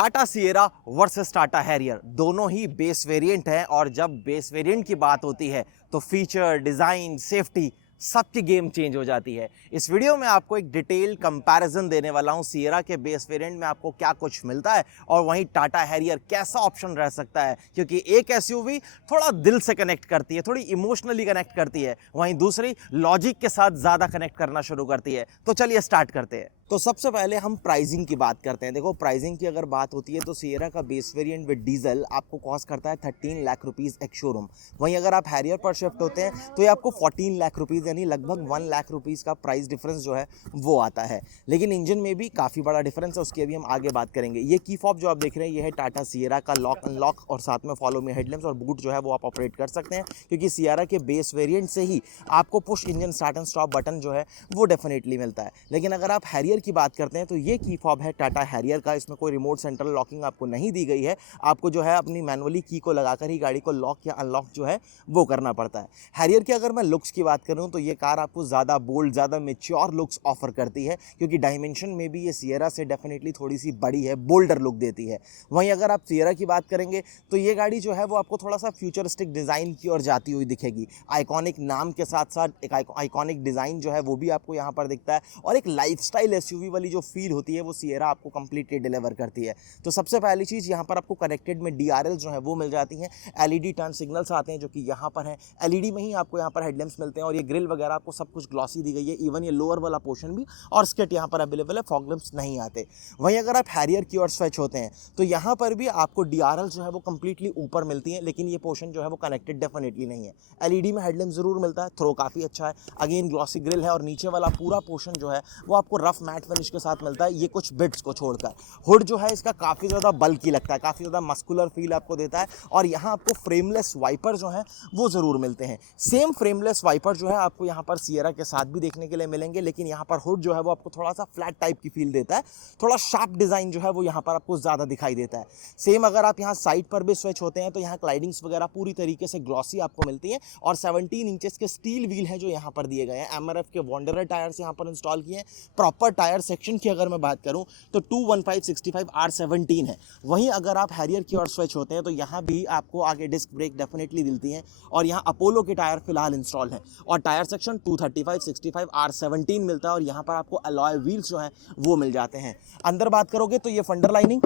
Tata Sierra versus Tata Harrier दोनों ही base variant हैं और जब बेस वेरिएंट की बात होती है तो फीचर, डिज़ाइन, सेफ्टी सबकी गेम चेंज हो जाती है। इस वीडियो में आपको एक डिटेल कंपैरिजन देने वाला हूं सिएरा के बेस वेरिएंट में आपको क्या कुछ मिलता है और वहीं टाटा हैरियर कैसा ऑप्शन रह सकता है, क्योंकि एक एसयूवी थोड़ा दिल से कनेक्ट करती है, थोड़ी इमोशनली कनेक्ट करती है, वहीं दूसरी लॉजिक के साथ ज़्यादा कनेक्ट करना शुरू करती है। तो चलिए स्टार्ट करते हैं। तो सबसे पहले हम प्राइसिंग की बात करते हैं। देखो, प्राइसिंग की अगर बात होती है तो सिएरा का बेस वेरिएंट विद डीजल आपको कॉस्ट करता है 13 लाख रुपीज़ एक शोरूम। वहीं अगर आप हैरियर पर शिफ्ट होते हैं तो ये आपको 14 लाख रुपीज़ यानी लगभग 1 लाख रुपीज़ का प्राइस डिफरेंस जो है वो आता है। लेकिन इंजन में भी काफ़ी बड़ा डिफरेंस है, उसकी अभी हम आगे बात करेंगे। ये की फॉब जो आप देख रहे हैं ये है टाटा सिएरा का लॉक अनलॉक और साथ में फॉलो में हेडलैम्प्स और बूट जो है वो आप ऑपरेट कर सकते हैं, क्योंकि सिएरा के बेस वेरिएंट से ही आपको push engine start and stop button जो है वो डेफिनेटली मिलता है। लेकिन अगर आप हैरियर की बात करते हैं तो ये की फॉब है टाटा हैरियर का। इसमें कोई रिमोट सेंट्रल लॉकिंग आपको नहीं दी गई है, आपको जो है अपनी मैनुअली की को लगाकर ही गाड़ी को लॉक या अनलॉक जो है वो करना पड़ता है। हैरियर की अगर मैं लुक्स की बात करूं तो ये कार आपको ज़्यादा बोल्ड, ज़्यादा मेच्योर लुक्स ऑफर करती है, क्योंकि डायमेंशन में भी ये सिएरा से डेफिनेटली थोड़ी सी बड़ी है, बोल्डर लुक देती है। वहीं अगर आप सिएरा की बात करेंगे तो ये गाड़ी जो है वो आपको थोड़ा सा फ्यूचरिस्टिक डिज़ाइन की ओर जाती हुई दिखेगी। आइकॉनिक नाम के साथ साथ एक आइकॉनिक डिज़ाइन जो है वो भी आपको यहाँ पर दिखता है और एक लाइफस्टाइल एसयूवी वाली जो फील होती है वो सिएरा आपको कंप्लीटली डिलीवर करती है। तो सबसे पहली चीज़ यहाँ पर आपको कनेक्टेड में डीआरएल जो है वो मिल जाती हैं। एलईडी टर्न सिग्नल्स आते हैं जो कि यहाँ पर हैं। एलईडी में ही आपको यहाँ पर हेडलैम्प्स मिलते हैं और ये ग्रिल वगैरह आपको सब कुछ ग्लॉसी दी गई है। इवन ये लोअर वाला पोर्शन भी और स्किट यहाँ पर अवेलेबल है, फॉग लैंप्स नहीं आते। वहीं अगर आप हैरियर की ओर स्विच होते हैं तो यहाँ पर भी आपको डीआरएल जो है वो कंप्लीटली ऊपर मिलती है, लेकिन ये पोर्शन जो है वो कनेक्टेड डेफिनेटली नहीं है। एलईडी में हेडलैम्प जरूर मिलता है, थ्रो काफ़ी अच्छा है, अगेन ग्लॉसी ग्रिल है और नीचे वाला पूरा पोर्शन जो है वो आपको रफ मैट फिनिश के साथ मिलता है, ये कुछ बिट्स को छोड़कर। हुड जो है इसका काफ़ी ज़्यादा बल्की लगता है, काफ़ी ज़्यादा मस्कुलर फील आपको देता है और यहाँ आपको फ्रेमलेस वाइपर जो है वो ज़रूर मिलते हैं। सेम फ्रेमलेस वाइपर जो है आपको यहाँ पर सिएरा के साथ भी देखने के लिए मिलेंगे, लेकिन यहाँ पर हुड जो है वो आपको थोड़ा सा फ्लैट टाइप की फील देता है, थोड़ा शार्प डिज़ाइन जो है वो यहाँ पर आपको ज़्यादा दिखाई देता है। सेम अगर आप यहाँ साइड पर भी स्विच होते हैं तो यहाँ क्लाइडिंग्स वगैरह पूरी तरीके से ग्लॉसी आपको मिलती हैं और 17 इंचेस के स्टील व्हील है जो यहाँ पर दिए गए हैं। एमआरएफ के वॉन्डरर टायर्स यहाँ पर इंस्टॉल किए हैं। प्रॉपर टायर सेक्शन की अगर मैं बात करूँ तो 215/65 R17 है। वहीं अगर आप हैरियर की ओर स्विच होते हैं तो यहाँ भी आपको आगे डिस्क ब्रेक डेफिनेटली मिलती हैं और यहाँ अपोलो के टायर फिलहाल इंस्टॉल हैं और टायर सेक्शन 235/65 R17 मिलता है और यहाँ पर आपको अलॉय व्हील्स जो हैं वो मिल जाते हैं। अंदर बात करोगे तो ये फंडर लाइनिंग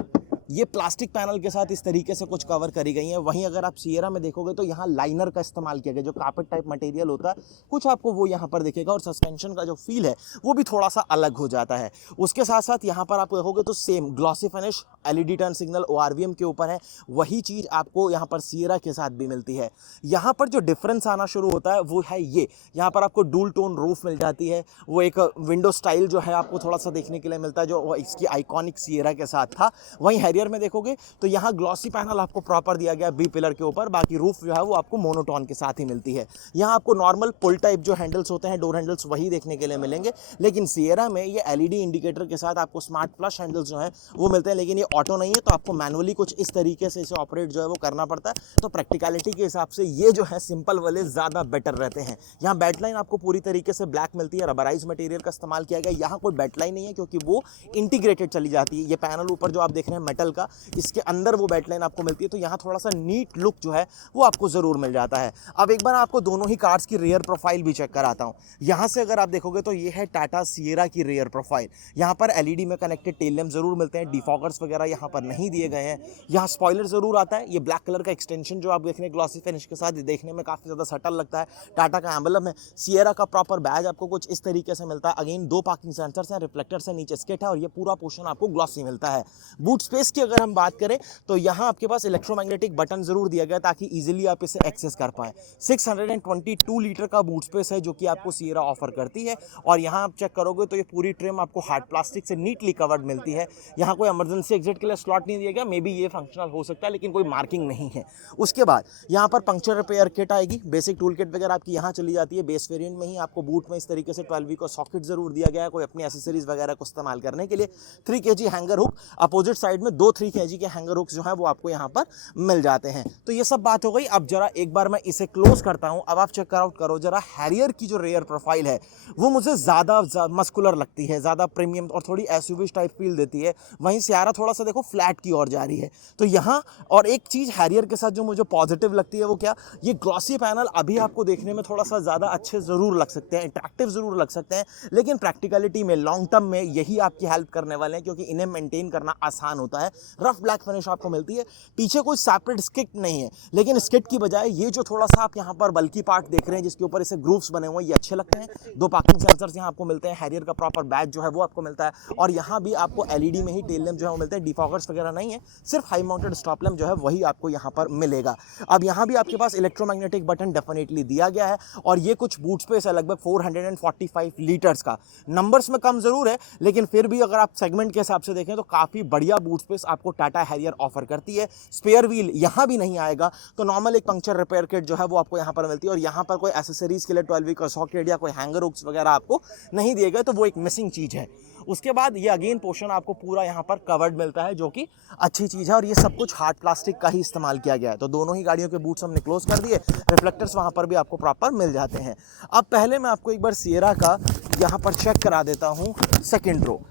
ये प्लास्टिक पैनल के साथ इस तरीके से कुछ कवर करी गई है। वहीं अगर आप सिएरा में देखोगे तो यहाँ लाइनर का इस्तेमाल किया गया, जो कार्पेट टाइप मटेरियल होता है कुछ आपको वो यहाँ पर दिखेगा और सस्पेंशन का जो फील है वो भी थोड़ा सा अलग हो जाता है। उसके साथ साथ यहाँ पर आप देखोगे तो same glossy finish, LED turn signal ORVM के ऊपर है, वही चीज़ आपको यहाँ पर सिएरा के साथ भी मिलती है। यहाँ पर जो डिफरेंस आना शुरू होता है वो है ये, यहाँ पर आपको डूल टोन रूफ मिल जाती है, वो एक विंडो स्टाइल जो है आपको थोड़ा सा देखने के लिए मिलता है जो इसकी आइकॉनिक सिएरा के साथ था। वहीं हैरियर में देखोगे तो यहाँ ग्लॉसी पैनल आपको प्रॉपर दिया गया बी पिलर के ऊपर, बाकी रूफ जो है वो आपको मोनोटोन के साथ ही मिलती है। यहाँ आपको नॉर्मल पुल टाइप जो हैंडल्स होते हैं, डोर हैंडल्स, वही देखने के लिए मिलेंगे, लेकिन सिएरा में ये एलईडी इंडिकेटर के साथ आपको स्मार्ट फ्लश हैंडल्स जो है वो मिलते हैं, लेकिन ये ऑटो नहीं है तो आपको मैनुअली कुछ इस तरीके से इसे ऑपरेट जो है वो करना पड़ता है। तो प्रैक्टिकलिटी के हिसाब से ये जो है सिंपल वाले ज़्यादा बेटर रहते हैं। यहाँ बैटलाइन आपको पूरी तरीके से ब्लैक मिलती है, रबराइज मटेरियल का इस्तेमाल किया गया। यहाँ कोई बैटलाइन नहीं है क्योंकि वो इंटीग्रेटेड चली जाती है। ये पैनल ऊपर जो आप देख रहे हैं मेटल का, इसके अंदर वो बैटलाइन आपको मिलती है, तो यहाँ थोड़ा सा नीट लुक जो है वो आपको ज़रूर मिल जाता है। अब एक बार आपको दोनों ही कार्स की रियर प्रोफाइल भी चेक कराता हूँ। यहाँ से अगर आप देखोगे तो ये है टाटा सिएरा की रियर प्रोफाइल। यहाँ पर एलईडी में कनेक्टेड टेल लैंप जरूर मिलते हैं, डिफॉगर्स वगैरह यहाँ पर नहीं दिए गए हैं। यहाँ स्पॉइलर जरूर आता है, ये ब्लैक कलर का एक्सटेंशन जो आप देख रहे हैं ग्लॉसी फिनिश के साथ, देखने में काफ़ी ज़्यादा सटल लगता है। टाटा का एम्बलम है, सिएरा का प्रॉपर बैज आपको कुछ इस तरीके से मिलता है। अगेन 2 पार्किंग सेंसर्स हैं, रिफ्लेक्टर्स हैं, नीचे स्किट है और ये पूरा पोर्शन आपको ग्लॉसी मिलता है। बूट स्पेस की अगर हम बात करें तो यहाँ आपके पास इलेक्ट्रोमैग्नेटिक बटन जरूर दिया गया ताकि इजीली आप इसे एक्सेस कर पाएं। 622 लीटर का बूट स्पेस है जो कि आपको सिएरा ऑफर करती है और यहाँ आप चेक करोगे तो ये पूरी ट्रिम आपको हार्ड प्लास्टिक से नीटली कवर्ड मिलती है। यहाँ कोई इमरजेंसी एग्जिट के लिए स्लॉट नहीं दिया गया, मे बी ये फंक्शनल हो सकता है लेकिन कोई मार्किंग नहीं है। उसके बाद यहाँ पर पंक्चर रिपेयर किट आएगी, बेसिक टूल किट वगैरह आपकी यहाँ चली जाती है। बेस वेरिएंट में ही आपको बूट में इस तरीके से 12V का सॉकेट जरूर दिया गया है, कोई अपनी एसेसरीज वगैरह को इस्तेमाल करने के लिए। 3 kg hanger hook, opposite side में 2 दो 3 kg के हैंगर हुक्स जो है वो आपको यहाँ पर मिल जाते हैं। तो ये सब बात हो गई। अब जरा एक बार मैं इसे क्लोज करता हूँ। अब आप चेक आउट करो जरा, हैरियर की जो रेयर प्रोफाइल है वो मुझे ज़्यादा मस्कुलर लगती है, ज़्यादा प्रीमियम और थोड़ी एसयूवी टाइप फील देती है। वहीं सियारा थोड़ा सा देखो फ्लैट की ओर जा रही है। तो यहाँ और एक चीज़ हैरियर के साथ जो मुझे पॉजिटिव लगती है वो क्या, ये ग्लॉसी पैनल अभी आपको देखने में थोड़ा सा ज़्यादा अच्छे ज़रूर लग सकते हैं, अट्रैक्टिव ज़रूर लग सकते हैं, लेकिन प्रैक्टिकलिटी में लॉन्ग टर्म में यही आपकी हेल्प करने वाले हैं, क्योंकि इन्हें मेंटेन करना आसान होता है। रफ ब्लैक फिनिश आपको मिलती है। पीछे कोई सेपरेट स्किट नहीं है, लेकिन स्किट की बजाय ये जो थोड़ा सा आप यहाँ पर बल्की पार्ट देख रहे हैं जिसके ऊपर इसे ग्रूव्स बने हुए हैं, ये अच्छे लगते हैं। 2 पार्किंग सेंसर्स यहाँ आपको मिलते हैं। हैरियर का प्रॉपर बैज जो है वो आपको मिलता है, और यहाँ भी आपको एलईडी में ही टेल लैंप जो है वो मिलते हैं। डिफॉगर्स वगैरह नहीं है, सिर्फ हाई माउंटेड स्टॉप लैंप जो है वही आपको यहाँ पर मिलेगा। अब यहाँ भी आपके पास इलेक्ट्रोमैग्नेटिक बटन डेफिनेटली दिया गया है, और ये कुछ बूट स्पेस है लगभग 445 लीटर्स का। नंबर्स में कम जरूर है, लेकिन फिर भी अगर आप सेगमेंट के हिसाब से देखें तो काफी बढ़िया बूट स्पेस आपको टाटा हैरियर ऑफर करती है। स्पेयर व्हील यहाँ भी नहीं आएगा, तो नॉर्मल एक पंक्चर रिपेयर किट जो है वो आपको यहाँ पर मिलती है, और यहाँ पर कोई एसेसरीज के लिए 12 वीक का सॉकेट या कोई हैंगर हुक्स वगैरह आपको नहीं दिए गए, तो वो एक मिसिंग चीज है। उसके बाद ये अगेन पोर्शन आपको पूरा यहाँ पर कवर्ड मिलता है, जो कि अच्छी चीज़ है, और ये सब कुछ हार्ड प्लास्टिक का ही इस्तेमाल किया गया है। तो दोनों ही गाड़ियों के बूट्स हमने क्लोज कर दिए, रिफ्लेक्टर्स वहाँ पर भी आपको प्रॉपर मिल जाते हैं। अब पहले मैं आपको एक बार सिएरा का यहाँ पर चेक करा देता हूँ सेकेंड रो।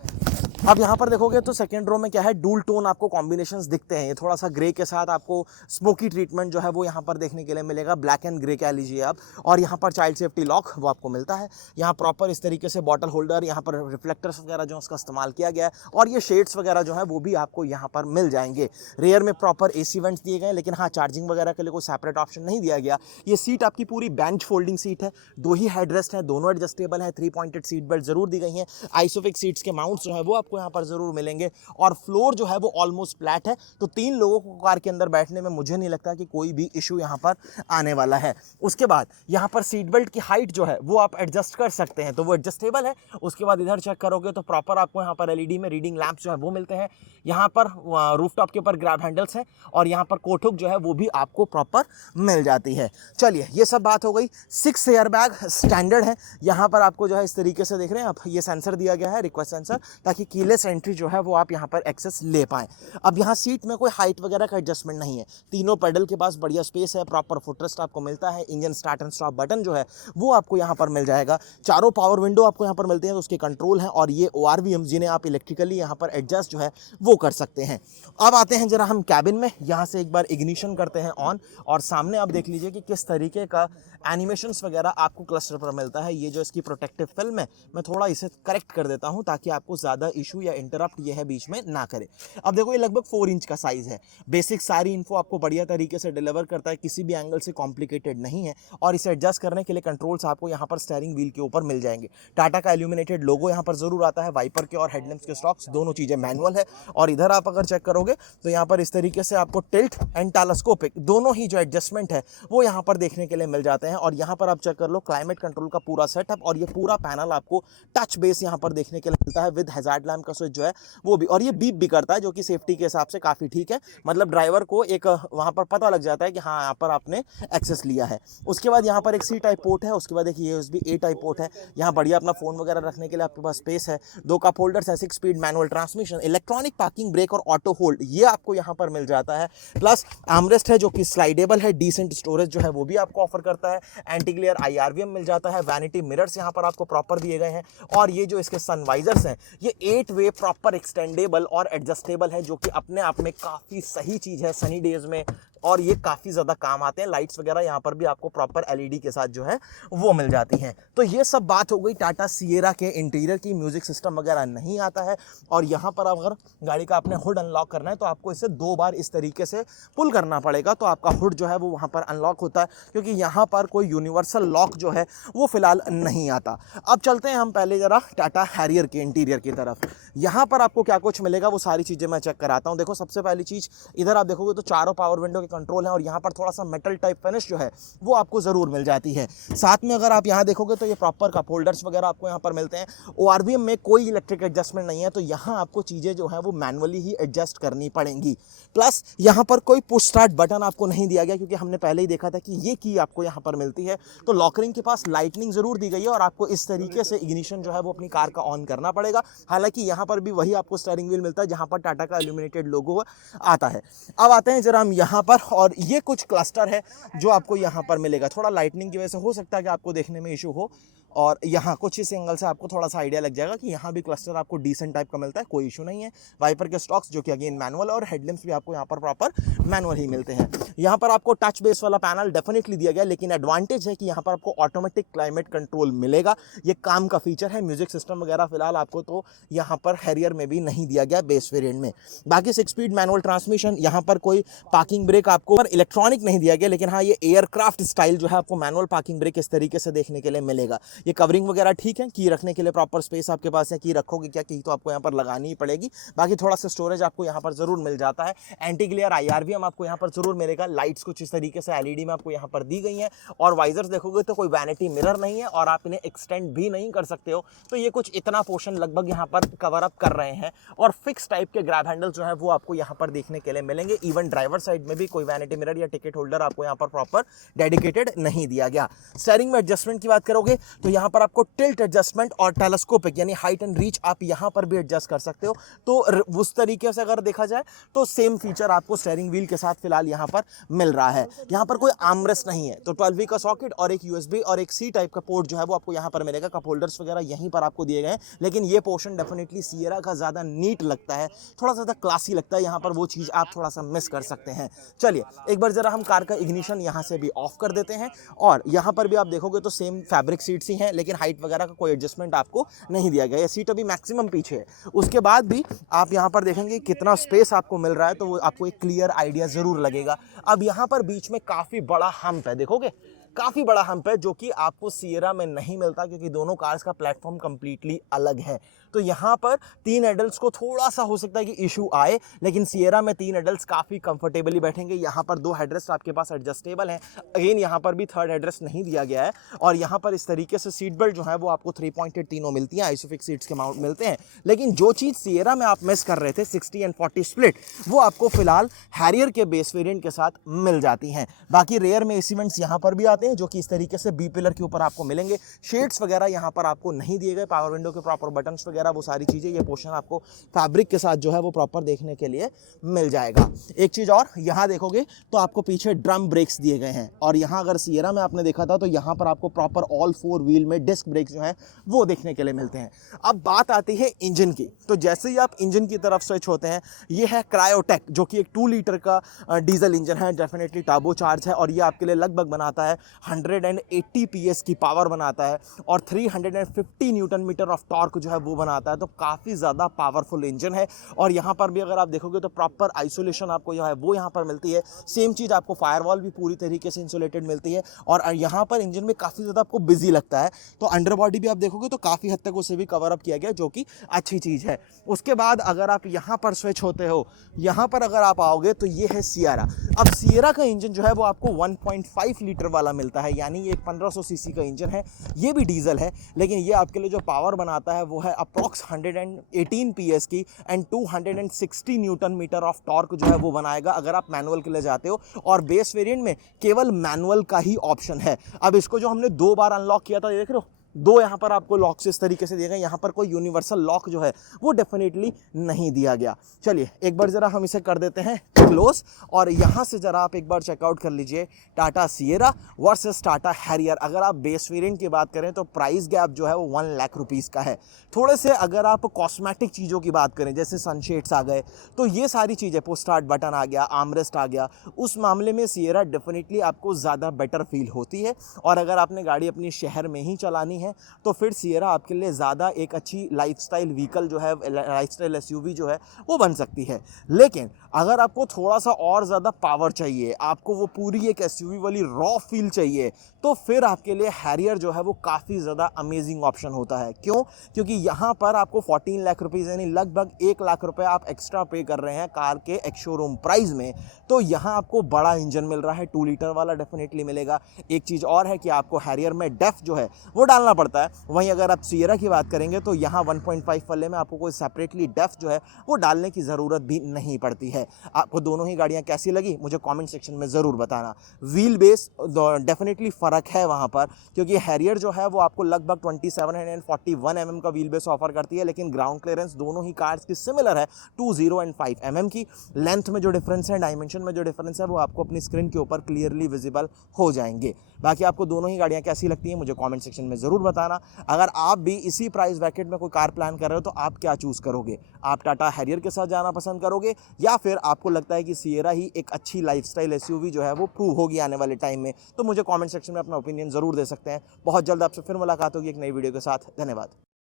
अब यहाँ पर देखोगे तो सेकेंड रो में क्या है, डूल टोन आपको कॉम्बिनेशंस दिखते हैं। ये थोड़ा सा ग्रे के साथ आपको स्मोकी ट्रीटमेंट जो है वो यहाँ पर देखने के लिए मिलेगा, ब्लैक एंड ग्रे कह लीजिए आप। और यहाँ पर चाइल्ड सेफ्टी लॉक वो आपको मिलता है। यहाँ प्रॉपर इस तरीके से बॉटल होल्डर, यहाँ पर रिफ्लेक्टर्स वगैरह जो उसका इस्तेमाल किया गया है, और ये शेड्स वगैरह जो है वो भी आपको यहाँ पर मिल जाएंगे। रेयर में प्रॉपर AC वेंट्स दिए गए, लेकिन हाँ चार्जिंग वगैरह के लिए कोई सेपरेट ऑप्शन नहीं दिया गया। ये सीट आपकी पूरी बेंच फोल्डिंग सीट है, 2 ही हेडरेस्ट हैं, दोनों एडजस्टेबल है, 3 पॉइंटेड सीट बेल्ट जरूर दी गई हैं। आइसोफिक्स सीट्स के माउंट्स जो है वो आपको यहाँ पर जरूर मिलेंगे, और फ्लोर जो है वो ऑलमोस्ट फ्लैट है। तो 3 लोगों को कार के अंदर बैठने में मुझे नहीं लगता कि कोई भी इशू यहाँ पर आने वाला है। उसके बाद यहाँ पर सीट बेल्ट की हाइट जो है वो आप एडजस्ट कर सकते हैं, तो वो एडजस्टेबल है। उसके बाद इधर चेक करोगे तो प्रॉपर आपको यहाँ पर एलईडी में रीडिंग लैंप्स जो है वो मिलते हैं। यहाँ पर रूफटॉप के ऊपर ग्रैब हैंडल्स हैं, और यहाँ पर कोट हुक जो है वो भी आपको प्रॉपर मिल जाती है। चलिए ये सब बात हो गई। 6 एयर बैग स्टैंडर्ड है। यहाँ पर आपको जो है इस तरीके से देख रहे हैं आप, ये सेंसर दिया गया है, रिक्वेस्ट सेंसर, ताकि कीलेस एंट्री जो है वो आप यहाँ पर एक्सेस ले पाएं। अब यहाँ सीट में कोई हाइट वगैरह का एडजस्टमेंट नहीं है, तीनों पेडल के पास बढ़िया स्पेस है, प्रॉपर फुटरेस्ट आपको मिलता है। Engine start and stop button जो है वो आपको यहाँ पर मिल जाएगा। चारों पावर विंडो आपको यहाँ पर मिलते हैं, तो उसके कंट्रोल हैं, और ये ORVM जिन्हें आप इलेक्ट्रिकली यहाँ पर एडजस्ट जो है वो कर सकते हैं। अब आते हैं जरा हम कैबिन में, यहाँ से एक बार इग्निशन करते हैं ऑन, और सामने आप देख लीजिए कि किस तरीके का एनिमेशंस वगैरह आपको क्लस्टर पर मिलता है। ये जो इसकी प्रोटेक्टिव फिल्म है, मैं थोड़ा इसे करेक्ट कर देता हूँ ताकि आपको ज़्यादा इशू या इंटरप्ट ये है बीच में ना करे। अब देखो ये लगभग 4 इंच का साइज़ है। बेसिक सारी इन्फो आपको बढ़िया तरीके से डिलीवर करता है, किसी भी एंगल से कॉम्प्लिकेटेड नहीं है, और इसे एडजस्ट करने के लिए कंट्रोल्स आपको यहाँ पर स्टीयरिंग व्हील के ऊपर मिल जाएंगे। टाटा का इल्यूमिनेटेड लोगो यहाँ पर जरूर आता है, वाइपर के और हेडलैम्प्स के स्टॉक्स दोनों चीज़ें मैनुअल है। और इधर आप अगर चेक करोगे तो यहाँ पर इस तरीके से आपको टिल्ट एंड टेलीस्कोपिक दोनों ही जो एडजस्टमेंट है वो यहाँ पर देखने के लिए मिल जाते हैं। और यहाँ पर आप चेक कर लो क्लाइमेट कंट्रोल का पूरा सेटअप, और ये पूरा पैनल आपको टच बेस यहाँ पर देखने के लिए मिलता है विद हैजार्ड लैम्प का स्विच जो है वो भी, और ये बीप भी करता है, जो कि सेफ्टी के हिसाब से काफ़ी ठीक है। मतलब ड्राइवर को एक वहाँ पर पता लग जाता है कि हाँ यहाँ पर आपने एक्सेस लिया है। उसके बाद यहाँ पर एक C टाइप पोर्ट है, उसके बाद एक USB A टाइप पोर्ट है। यहाँ बढ़िया अपना फ़ोन वगैरह रखने के लिए आपके पास स्पेस है। 2 कप होल्डर्स है, 6 speed manual transmission, electronic parking brake और ऑटो होल्ड ये आपको यहाँ पर मिल जाता है। प्लस आर्मरेस्ट है जो कि स्लाइडेबल है, डिसेंट स्टोरेज जो है वो भी आपको ऑफर करता है। एंटी ग्लेयर IRVM मिल जाता है, वैनिटी मिरर्स यहाँ पर आपको प्रॉपर दिए गए हैं, और ये जो इसके सनवाइजर्स हैं ये 8 वे प्रॉपर एक्सटेंडेबल और एडजस्टेबल है, जो कि अपने आप में काफ़ी सही चीज़ है सनी डेज में, और ये काफ़ी ज़्यादा काम आते हैं। लाइट्स वगैरह यहाँ पर भी आपको प्रॉपर LED के साथ जो है वो मिल जाती हैं। तो ये सब बात हो गई टाटा सिएरा के इंटीरियर की। म्यूजिक सिस्टम वगैरह नहीं आता है, और यहाँ पर अगर गाड़ी का आपने हुड अनलॉक करना है तो आपको इसे 2 बार इस तरीके से पुल करना पड़ेगा, तो आपका हुड जो है वो वहाँ पर अनलॉक होता है, क्योंकि यहाँ पर कोई यूनिवर्सल लॉक जो है वो फिलहाल नहीं आता। अब चलते हैं हम पहले ज़रा टाटा हैरियर के इंटीरियर की तरफ। यहाँ पर आपको क्या कुछ मिलेगा वो सारी चीज़ें मैं चेक कराता हूँ। देखो सबसे पहली चीज़ इधर आप देखोगे तो चारों पावर विंडो के कंट्रोल है और यहाँ पर थोड़ा सा मेटल टाइप फिनिश जो है वो आपको ज़रूर मिल जाती है। साथ में अगर आप यहाँ देखोगे तो ये प्रॉपर कप होल्डर्स वगैरह आपको यहाँ पर मिलते हैं। ORVM में कोई इलेक्ट्रिक एडजस्टमेंट नहीं है, तो यहाँ आपको चीज़ें जो है वो मैनुअली ही एडजस्ट करनी पड़ेंगी। प्लस यहाँ पर कोई पुश स्टार्ट बटन आपको नहीं दिया गया, क्योंकि हमने पहले ही देखा था कि ये की आपको यहाँ पर मिलती है। तो लॉकरिंग के पास लाइटनिंग ज़रूर दी गई है और आपको इस तरीके से इग्निशन जो है वो अपनी कार का ऑन करना पड़ेगा। हालांकि यहाँ पर भी वही आपको स्टीयरिंग व्हील मिलता है जहाँ पर टाटा का इल्यूमिनेटेड लोगो आता है। अब आते हैं जरा हम यहाँ पर, और ये कुछ क्लस्टर है जो आपको यहाँ पर मिलेगा। थोड़ा लाइटनिंग की वजह से हो सकता है कि आपको देखने में इशू हो, और यहाँ कुछ इस एंगल से आपको थोड़ा सा आइडिया लग जाएगा कि यहाँ भी क्लस्टर आपको डिसेंट टाइप का मिलता है, कोई इशू नहीं है। वाइपर के स्टॉक्स जो कि अगेन मैनुअल, और हेडलैम्प्स भी आपको यहाँ पर प्रॉपर मैनुअल ही मिलते हैं। यहाँ पर आपको टच बेस वाला पैनल डेफिनेटली दिया गया, लेकिन एडवांटेज है कि यहाँ पर आपको ऑटोमेटिक क्लाइमेट कंट्रोल मिलेगा। ये काम का फीचर है। म्यूजिक सिस्टम वगैरह फिलहाल आपको तो यहाँ पर हैरियर में भी नहीं दिया गया बेस वेरिएंट में। बाकी 6 स्पीड मैनुअल ट्रांसमिशन, यहाँ पर कोई पार्किंग ब्रेक आपको इलेक्ट्रॉनिक नहीं दिया गया, लेकिन हाँ ये एयरक्राफ्ट स्टाइल जो है आपको मैनुअल पार्किंग ब्रेक इस तरीके से देखने के लिए मिलेगा। ये कवरिंग वगैरह ठीक है, की रखने के लिए प्रॉपर स्पेस आपके पास है। की रखोगे क्या, की तो आपको यहाँ पर लगानी ही पड़ेगी। बाकी थोड़ा सा स्टोरेज आपको यहाँ पर जरूर मिल जाता है। एंटी ग्लेयर IRVM आपको यहाँ पर जरूर मिलेगा। लाइट्स कुछ इस तरीके से LED में आपको यहाँ पर दी गई हैं, और वाइजर्स देखोगे तो कोई वैनिटी मिरर नहीं है और आप इन्हें एक्सटेंड भी नहीं कर सकते हो। तो ये कुछ इतना पोर्शन लगभग यहाँ पर कवर अप कर रहे हैं, और फिक्स टाइप के ग्रैब हैंडल जो है वो आपको यहाँ पर देखने के लिए मिलेंगे। इवन ड्राइवर साइड में भी कोई वैनिटी मिरर या टिकट होल्डर आपको यहाँ पर प्रॉपर डेडिकेटेड नहीं दिया गया। स्टीयरिंग में एडजस्टमेंट की बात करोगे तो यहाँ पर आपको टिल्ट एडजस्टमेंट और टेलीस्कोपिक यानी हाइट एंड रीच आप यहाँ पर भी एडजस्ट कर सकते हो। तो उस तरीके से अगर देखा जाए तो सेम फीचर आपको स्टीयरिंग व्हील के साथ फिलहाल यहाँ पर मिल रहा है। यहाँ पर कोई आर्मरेस्ट नहीं है, तो 12V का सॉकेट और एक USB और एक C टाइप का पोर्ट जो है वो आपको यहाँ पर मिलेगा। कप होल्डर्स वगैरह यहीं पर आपको दिए गए हैं, लेकिन ये पोर्शन डेफिनेटली सिएरा का ज़्यादा नीट लगता है, थोड़ा ज़्यादा क्लासी लगता है। यहाँ पर वो चीज़ आप थोड़ा सा मिस कर सकते हैं। चलिए एक बार ज़रा हम कार का इग्निशन यहाँ से भी ऑफ कर देते हैं, और यहाँ पर भी आप देखोगे तो सेम फैब्रिक सीट्स ही हैं, लेकिन हाइट वगैरह का कोई एडजस्टमेंट आपको नहीं दिया गया। ये सीट अभी मैक्सिमम पीछे है। उसके बाद भी आप यहाँ पर देखेंगे कितना स्पेस आपको मिल रहा है, तो वो आपको एक क्लियर आइडिया ज़रूर लगेगा। अब यहाँ पर बीच में काफ़ी बड़ा हम्प है, देखोगे काफ़ी बड़ा हम्प है, जो कि आपको सिएरा में नहीं मिलता, क्योंकि दोनों कार्स का प्लेटफॉर्म कंप्लीटली अलग है। तो यहाँ पर 3 एडल्ट्स को थोड़ा सा हो सकता है कि इशू आए, लेकिन सिएरा में 3 एडल्ट्स काफ़ी कंफर्टेबली बैठेंगे। यहाँ पर 2 हेडरेस्ट आपके पास एडजस्टेबल हैं। अगेन यहाँ पर भी 3rd हेडरेस्ट नहीं दिया गया है, और यहाँ पर इस तरीके से सीट बेल्ट जो है वो आपको 3 पॉइंटेड तीनों मिलती हैं, आइसोफिक्स सीट्स के माउंट मिलते हैं। लेकिन जो चीज़ सिएरा में आप मिस कर रहे थे 60 एंड 40 स्प्लिट, वो आपको फिलहाल हैरियर के बेस वेरिएंट के साथ मिल जाती हैं। बाकी रेयर में AC वेंट्स यहाँ पर भी आते हैं, जो कि इस तरीके से बी पिलर के ऊपर आपको मिलेंगे। शेड्स वगैरह यहाँ पर आपको नहीं दिए गए। पावर विंडो के प्रॉपर बटन्स वगैरह वो सारी चीज़ें, ये पोर्शन आपको फैब्रिक के साथ जो है वो प्रॉपर देखने के लिए मिल जाएगा। एक चीज़ और, यहाँ देखोगे तो आपको पीछे ड्रम ब्रेक्स दिए गए हैं, और यहाँ अगर सिएरा में आपने देखा था तो यहाँ पर आपको प्रॉपर ऑल 4 व्हील में डिस्क ब्रेक्स जो हैं वो देखने के लिए मिलते हैं। अब बात आती है इंजन की, तो जैसे ही आप इंजन की तरफ स्विच होते हैं, ये है क्रायोटेक, जो कि एक 2 लीटर का डीजल इंजन है, डेफिनेटली टर्बो चार्ज है, और ये आपके लिए लगभग बनाता है 180 PS की पावर बनाता है, और 350 न्यूटन मीटर ऑफ टॉर्क जो है वो बनाता है। तो काफ़ी ज़्यादा पावरफुल इंजन है, और यहाँ पर भी अगर आप देखोगे तो प्रॉपर आइसोलेशन आपको जो है वो यहाँ पर मिलती है। सेम चीज़ आपको फायरवॉल भी पूरी तरीके से इंसुलेटेड मिलती है, और यहाँ पर इंजन में काफ़ी ज़्यादा आपको बिजी लगता है। तो अंडर बॉडी भी आप देखोगे तो काफ़ी हद तक उसे भी कवर अप किया गया, जो कि अच्छी चीज़ है। उसके बाद अगर आप यहाँ पर स्विच होते हो, यहाँ पर अगर आप आओगे तो ये है सिएरा। अब सिएरा का इंजन जो है वो आपको 1.5 लीटर वाला मिलता है, यानी ये एक 1500 सीसी का इंजन है। ये भी डीजल है, लेकिन ये आपके लिए जो पावर बनाता है वो है अप्रॉक्स 118 PS की, and 260 newton metre of torque जो है वो बनाएगा अगर आप मैनुअल के लिए जाते हो। और बेस वेरिएंट में केवल मैनुअल का ही ऑप्शन है। अब इसको जो हमने 2 बार अनलॉक किया था, देख रहे हो 2 यहाँ पर आपको लॉक्स इस तरीके से दिए गए। यहाँ पर कोई यूनिवर्सल लॉक जो है वो डेफिनेटली नहीं दिया गया। चलिए एक बार ज़रा हम इसे कर देते हैं क्लोज, और यहाँ से ज़रा आप एक बार चेकआउट कर लीजिए Tata Sierra versus Tata Harrier. अगर आप बेस वेरिएंट की बात करें तो प्राइस गैप जो है वो 1 लाख रुपीज़ का है। थोड़े से अगर आप कॉस्मेटिक चीज़ों की बात करें, जैसे सनशेड्स आ गए, तो ये सारी चीज़ें, पुश स्टार्ट बटन आ गया, आर्मरेस्ट आ गया, उस मामले में सिएरा डेफिनेटली आपको ज़्यादा बेटर फील होती है। और अगर आपने गाड़ी अपनी शहर में ही चलानी है हैं तो फिर सिएरा आपके लिए ज़्यादा एक अच्छी लाइफस्टाइल व्हीकल जो है, लाइफस्टाइल एसयूवी जो है वो बन सकती है। लेकिन अगर आपको थोड़ा सा और ज़्यादा पावर चाहिए, आपको वो पूरी एक एसयूवी वाली रॉ फील चाहिए, तो फिर आपके लिए हैरियर जो है वो काफ़ी ज़्यादा अमेजिंग ऑप्शन होता है। क्यों? क्योंकि यहाँ पर आपको 14 लाख रुपीज़ यानी लगभग 1 लाख रुपए आप एक्स्ट्रा पे कर रहे हैं कार के एक्स शोरूम प्राइस में। तो यहाँ आपको बड़ा इंजन मिल रहा है, 2 लीटर वाला डेफिनेटली मिलेगा। एक चीज़ और है कि आपको हैरियर में डेफ जो है वो डालना पड़ता है। वहीं अगर आप सिएरा की बात करेंगे तो यहाँ 1.5 वाले में आपको कोई सेपरेटली डेफ जो है वो डालने की ज़रूरत भी नहीं पड़ती है। आपको दोनों ही गाड़ियाँ कैसी लगी मुझे कमेंट सेक्शन में ज़रूर बताना। व्हील बेस डेफिनेटली फ़र्क है वहाँ पर, क्योंकि हैरियर जो है वो आपको लगभग 2741 mm का व्हील बेस ऑफर करती है, लेकिन ग्राउंड क्लियरेंस दोनों ही कार्स की सिमिलर है 20 and 5 mm की। लेंथ में जो डिफरेंस है, डायमेंशन में जो डिफरेंस है वो आपको अपनी स्क्रीन के ऊपर क्लियरली विजिबल हो जाएंगे। बाकी आपको दोनों ही गाड़ियाँ कैसी लगती हैं मुझे कमेंट सेक्शन में ज़रूर बताना। अगर आप भी इसी प्राइस ब्रैकेट में कोई कार प्लान कर रहे हो तो आप क्या चूज़ करोगे? आप टाटा हैरियर के साथ जाना पसंद करोगे या फिर आपको लगता है कि सिएरा ही एक अच्छी लाइफस्टाइल एसयूवी जो है वो प्रूव होगी आने वाले टाइम में? तो मुझे कमेंट सेक्शन में अपना ओपिनियन ज़रूर दे सकते हैं। बहुत जल्द आपसे फिर मुलाकात होगी एक नई वीडियो के साथ। धन्यवाद।